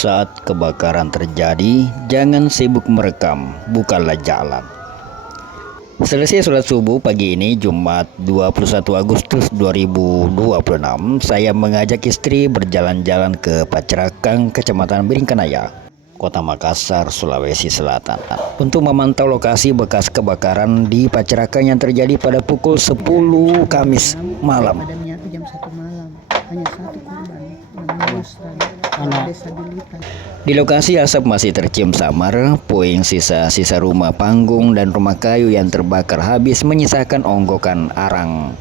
Saat kebakaran terjadi, jangan sibuk merekam, bukanlah jalan. Selesai sholat subuh pagi ini, Jumat 21 Agustus 2026, saya mengajak istri berjalan-jalan ke Pacerakang, Kecamatan Biringkanaya, Kota Makassar, Sulawesi Selatan, untuk memantau lokasi bekas kebakaran di Pacerakang yang terjadi pada pukul 10 Kamis malam. Padamnya itu jam 1 malam, hanya satu korban meninggal dan disabilitas. Di lokasi asap masih tercium samar, puing sisa-sisa rumah panggung dan rumah kayu yang terbakar habis menyisakan onggokan arang.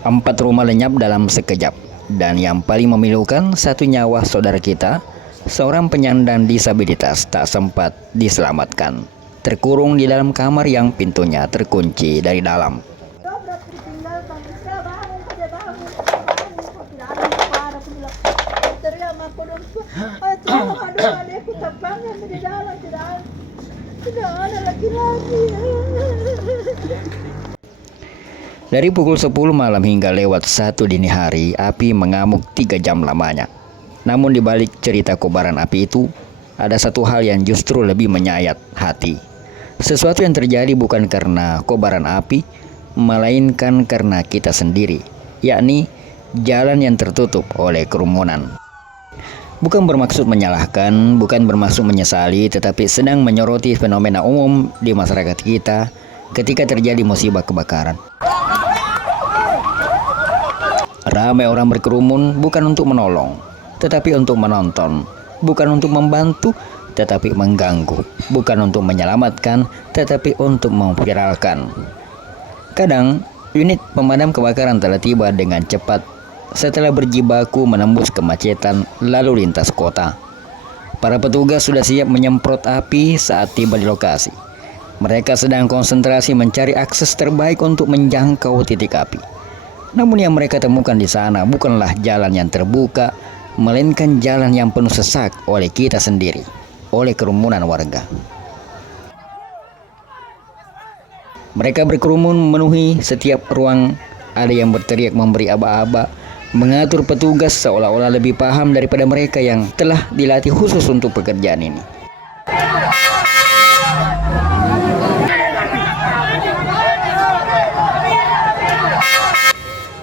4 rumah lenyap dalam sekejap, dan yang paling memilukan, satu nyawa saudara kita, seorang penyandang disabilitas, tak sempat diselamatkan, terkurung di dalam kamar yang pintunya terkunci dari dalam. Dari pukul 10 malam hingga lewat 1 dini hari, api mengamuk 3 jam lamanya. Namun di balik cerita kobaran api itu, ada satu hal yang justru lebih menyayat hati. Sesuatu yang terjadi bukan karena kobaran api, melainkan karena kita sendiri, yakni jalan yang tertutup oleh kerumunan. Bukan bermaksud menyalahkan, bukan bermaksud menyesali, tetapi sedang menyoroti fenomena umum di masyarakat kita ketika terjadi musibah kebakaran. Ramai orang berkerumun bukan untuk menolong, tetapi untuk menonton, bukan untuk membantu, tetapi mengganggu, bukan untuk menyelamatkan, tetapi untuk memviralkan. Kadang, unit pemadam kebakaran telah tiba dengan cepat setelah berjibaku menembus kemacetan lalu lintas kota. Para petugas sudah siap menyemprot api saat tiba di lokasi. Mereka sedang konsentrasi mencari akses terbaik untuk menjangkau titik api. Namun yang mereka temukan di sana bukanlah jalan yang terbuka, melainkan jalan yang penuh sesak oleh kita sendiri, oleh kerumunan warga. Mereka berkerumun memenuhi setiap ruang, ada yang berteriak memberi aba-aba, mengatur petugas seolah-olah lebih paham daripada mereka yang telah dilatih khusus untuk pekerjaan ini.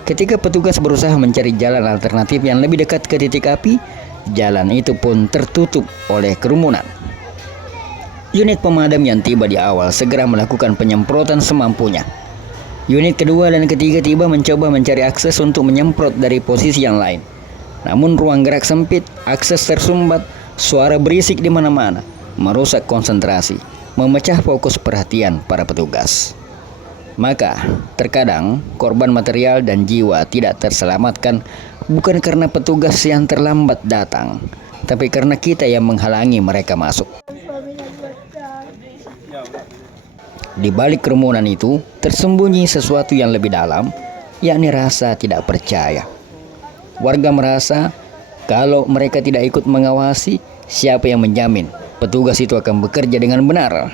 Ketika petugas berusaha mencari jalan alternatif yang lebih dekat ke titik api, jalan itu pun tertutup oleh kerumunan. Unit pemadam yang tiba di awal segera melakukan penyemprotan semampunya. Unit kedua dan ketiga tiba mencoba mencari akses untuk menyemprot dari posisi yang lain. Namun ruang gerak sempit, akses tersumbat, suara berisik di mana-mana, merusak konsentrasi, memecah fokus perhatian para petugas. Maka, terkadang korban material dan jiwa tidak terselamatkan bukan karena petugas yang terlambat datang, tapi karena kita yang menghalangi mereka masuk. Di balik kerumunan itu, tersembunyi sesuatu yang lebih dalam, yakni rasa tidak percaya. Warga merasa kalau mereka tidak ikut mengawasi, siapa yang menjamin petugas itu akan bekerja dengan benar?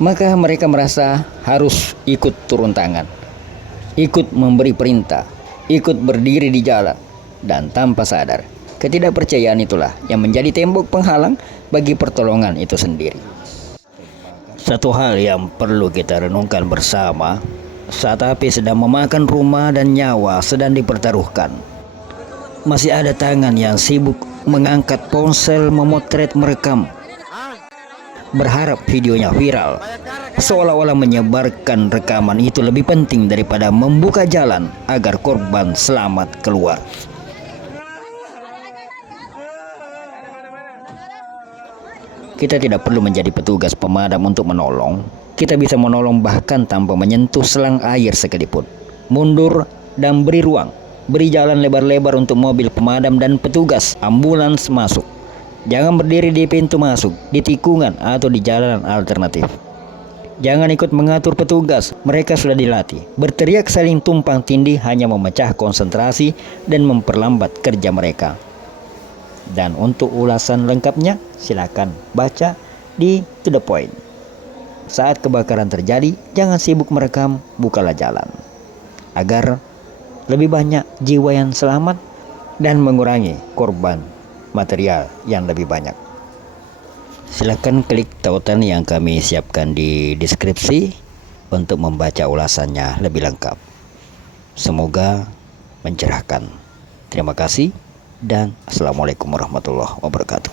Maka mereka merasa harus ikut turun tangan, ikut memberi perintah, ikut berdiri di jalan, dan tanpa sadar, ketidakpercayaan itulah yang menjadi tembok penghalang bagi pertolongan itu sendiri. Satu hal yang perlu kita renungkan bersama, saat api sedang memakan rumah dan nyawa sedang dipertaruhkan, masih ada tangan yang sibuk mengangkat ponsel, memotret, merekam, berharap videonya viral, seolah-olah menyebarkan rekaman itu lebih penting daripada membuka jalan agar korban selamat keluar. Kita tidak perlu menjadi petugas pemadam untuk menolong. Kita bisa menolong bahkan tanpa menyentuh selang air sekalipun. Mundur dan beri ruang. Beri jalan lebar-lebar untuk mobil pemadam dan petugas ambulans masuk. Jangan berdiri di pintu masuk, di tikungan atau di jalan alternatif. Jangan ikut mengatur petugas, mereka sudah dilatih. Berteriak saling tumpang tindih hanya memecah konsentrasi dan memperlambat kerja mereka. Dan untuk ulasan lengkapnya, silakan baca di To The Point. Saat kebakaran terjadi, jangan sibuk merekam, bukalah jalan, agar lebih banyak jiwa yang selamat dan mengurangi korban material yang lebih banyak. Silakan klik tautan yang kami siapkan di deskripsi untuk membaca ulasannya lebih lengkap. Semoga mencerahkan. Terima kasih dan Assalamualaikum warahmatullahi wabarakatuh.